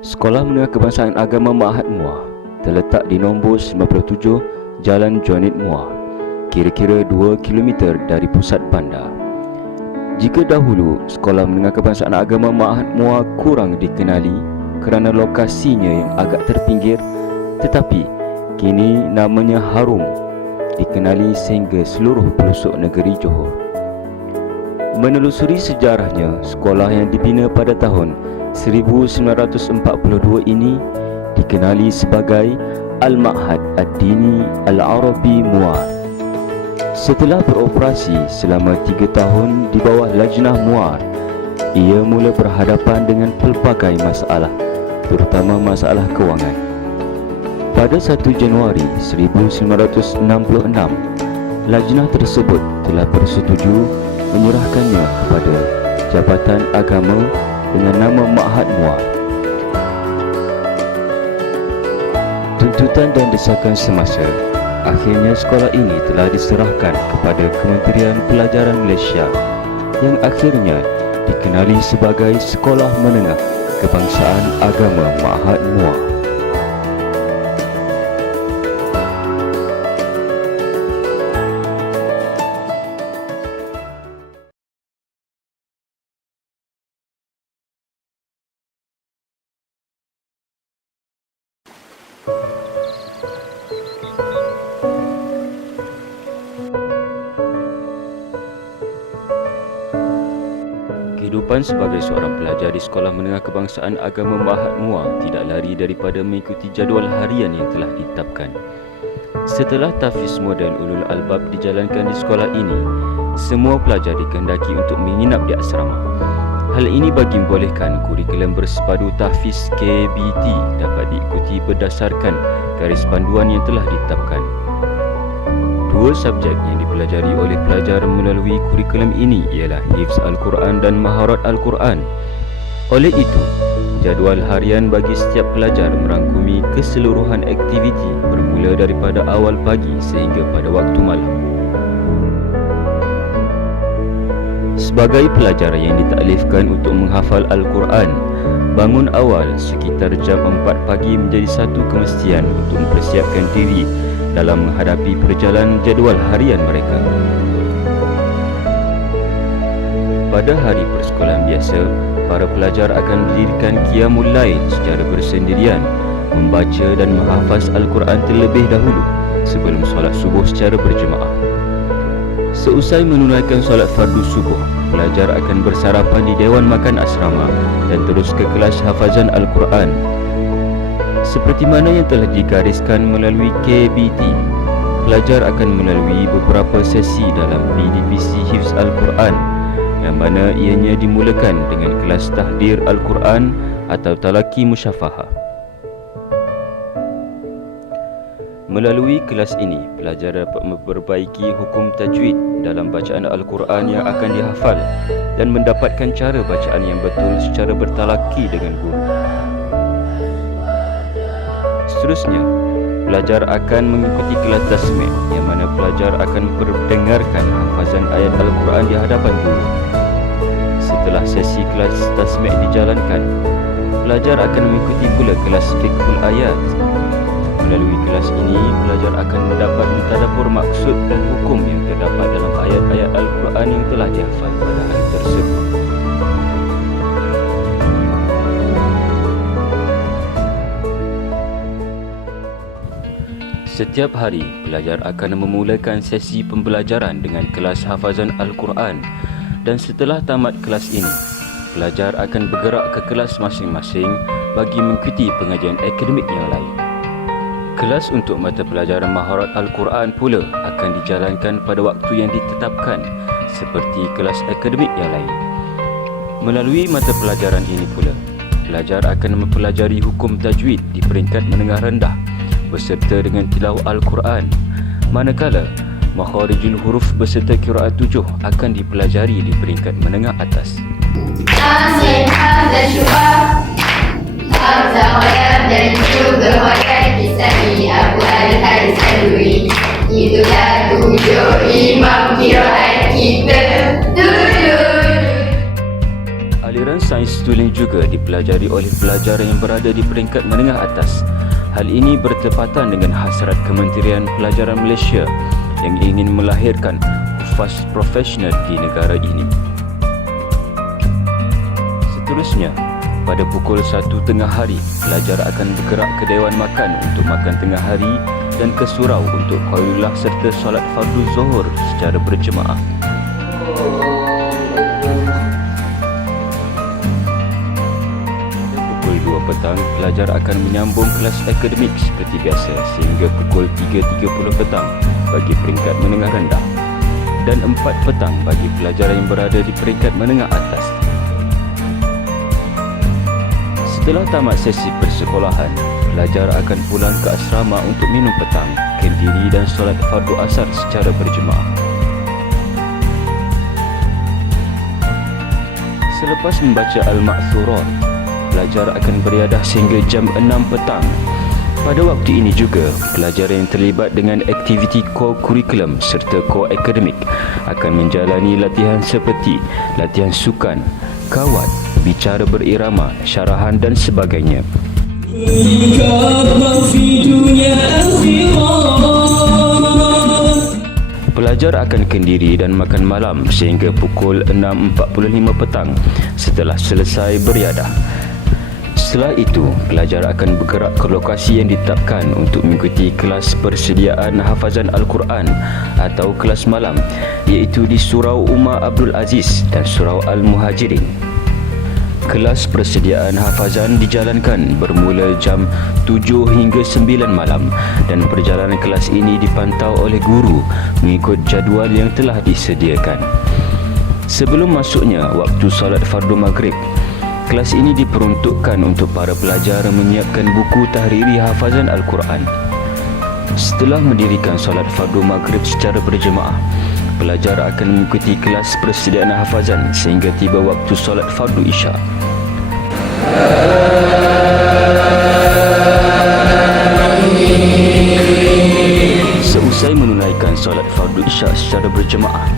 Sekolah Menengah Kebangsaan Agama Ma'had Muar terletak di nombor 97 Jalan Joanit Muar, kira-kira 2 km dari pusat bandar. Jika dahulu Sekolah Menengah Kebangsaan Agama Ma'had Muar kurang dikenali kerana lokasinya yang agak terpinggir, tetapi kini namanya harum dikenali sehingga seluruh pelosok negeri Johor. Menelusuri sejarahnya, sekolah yang dibina pada tahun 1942 ini dikenali sebagai Al-Ma'had Ad-Dini Al-Arabi Muar. Setelah beroperasi selama 3 tahun di bawah Lajnah Muar, ia mula berhadapan dengan pelbagai masalah, terutama masalah kewangan. Pada 1 Januari 1966, Lajnah tersebut telah bersetuju menyerahkannya kepada Jabatan Agama dengan nama Ma'had Muar. Tuntutan dan desakan semasa, akhirnya sekolah ini telah diserahkan kepada Kementerian Pelajaran Malaysia yang akhirnya dikenali sebagai Sekolah Menengah Kebangsaan Agama Ma'had Muar. Kehidupan sebagai seorang pelajar di Sekolah Menengah Kebangsaan Agama Ma'had Muar tidak lari daripada mengikuti jadual harian yang telah ditetapkan. Setelah tahfiz model ulul albab dijalankan di sekolah ini, semua pelajar dikehendaki untuk menginap di asrama. Hal ini bagi membolehkan kurikulum bersepadu tahfiz KBT dapat diikuti berdasarkan garis panduan yang telah ditetapkan. 2 subjek yang dipelajari oleh pelajar melalui kurikulum ini ialah Hifz Al-Quran dan Maharat Al-Quran. Oleh itu, jadual harian bagi setiap pelajar merangkumi keseluruhan aktiviti bermula daripada awal pagi sehingga pada waktu malam. Sebagai pelajar yang ditaklifkan untuk menghafal Al-Quran, bangun awal sekitar jam 4 pagi menjadi satu kemestian untuk mempersiapkan diri dalam menghadapi perjalanan jadual harian mereka. Pada hari persekolahan biasa, para pelajar akan mendirikan Qiyamul Lail secara bersendirian, membaca dan menghafaz Al-Quran terlebih dahulu sebelum solat subuh secara berjemaah. Seusai menunaikan solat fardu subuh, pelajar akan bersarapan di Dewan Makan Asrama dan terus ke kelas hafazan Al-Quran. Seperti mana yang telah digariskan melalui KBT, pelajar akan melalui beberapa sesi dalam PDPC Hifz Al-Quran, yang mana ianya dimulakan dengan kelas tahdir Al-Quran atau talaki musyafahah. Melalui kelas ini, pelajar dapat memperbaiki hukum tajwid dalam bacaan Al-Quran yang akan dihafal dan mendapatkan cara bacaan yang betul secara bertalaki dengan guru. Seterusnya, pelajar akan mengikuti kelas tasmi', yang mana pelajar akan mendengarkan hafazan ayat Al-Quran di hadapan guru. Setelah sesi kelas tasmi' dijalankan, pelajar akan mengikuti pula kelas fiqhul ayat. Melalui kelas ini, pelajar akan mendapat mentadabbur maksud dan hukum yang terdapat dalam ayat-ayat Al-Quran yang telah dihafal pada hari tersebut. Setiap hari, pelajar akan memulakan sesi pembelajaran dengan kelas hafazan Al-Quran, dan setelah tamat kelas ini, pelajar akan bergerak ke kelas masing-masing bagi mengikuti pengajian akademik yang lain. Kelas untuk mata pelajaran Maharat Al-Quran pula akan dijalankan pada waktu yang ditetapkan seperti kelas akademik yang lain. Melalui mata pelajaran ini pula, pelajar akan mempelajari hukum tajwid di peringkat menengah rendah beserta dengan tilawah Al-Quran, manakala makharijul huruf beserta qiraat 7 akan dipelajari di peringkat menengah atas. Amin, hamzah syu'ab, hamzah khoyab dan juga khoyab kisani Abu Al-Haris Al-Duri. Itulah 7 imam qiraat kita. Aliran sains sepatutnya juga dipelajari oleh pelajar yang berada di peringkat menengah atas. Hal ini bertepatan dengan hasrat Kementerian Pelajaran Malaysia yang ingin melahirkan hufaz profesional di negara ini. Seterusnya, pada pukul 1 tengah hari, pelajar akan bergerak ke Dewan Makan untuk makan tengah hari dan ke surau untuk qailullah serta solat fardu zuhur secara berjemaah. Pukul 2 petang, pelajar akan menyambung kelas akademik seperti biasa sehingga pukul 3.30 petang bagi peringkat menengah rendah dan 4 petang bagi pelajar yang berada di peringkat menengah atas. Setelah tamat sesi persekolahan, pelajar akan pulang ke asrama untuk minum petang, kendiri dan solat fardu asar secara berjemaah. Selepas membaca Al-Ma'thurat, pelajar akan beriadah sehingga jam 6 petang. Pada waktu ini juga, pelajar yang terlibat dengan aktiviti core kurikulum serta core akademik akan menjalani latihan seperti latihan sukan, kawat, bicara berirama, syarahan dan sebagainya. Pelajar akan kendiri dan makan malam sehingga pukul 6.45 petang setelah selesai beriadah. Setelah itu, pelajar akan bergerak ke lokasi yang ditetapkan untuk mengikuti kelas persediaan hafazan Al-Quran atau kelas malam, iaitu di Surau Umar Abdul Aziz dan Surau Al-Muhajirin. Kelas persediaan hafazan dijalankan bermula jam 7 hingga 9 malam dan perjalanan kelas ini dipantau oleh guru mengikut jadual yang telah disediakan. Sebelum masuknya waktu solat fardu maghrib, kelas ini diperuntukkan untuk para pelajar menyiapkan buku tahriri hafazan Al-Quran. Setelah mendirikan solat fardu maghrib secara berjemaah, pelajar akan mengikuti kelas persediaan hafazan sehingga tiba waktu solat fardu isyak. Seusai menunaikan solat fardu isyak secara berjemaah,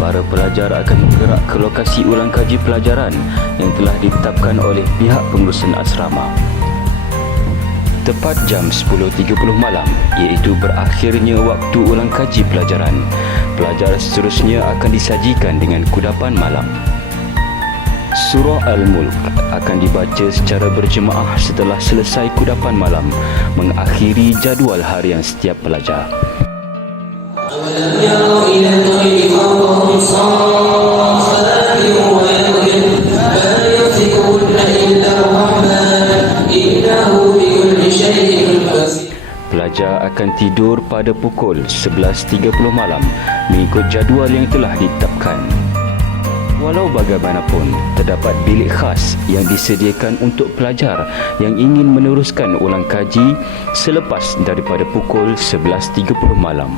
para pelajar akan bergerak ke lokasi ulang kaji pelajaran yang telah ditetapkan oleh pihak pengurusan asrama. Tepat jam 10.30 malam, iaitu berakhirnya waktu ulang kaji pelajaran, pelajar seterusnya akan disajikan dengan kudapan malam. Surah Al-Mulk akan dibaca secara berjemaah setelah selesai kudapan malam, mengakhiri jadual harian setiap pelajar. Pelajar akan tidur pada pukul 11.30 malam mengikut jadual yang telah ditetapkan. Walau bagaimanapun, terdapat bilik khas yang disediakan untuk pelajar yang ingin meneruskan ulang kaji selepas daripada pukul 11.30 malam.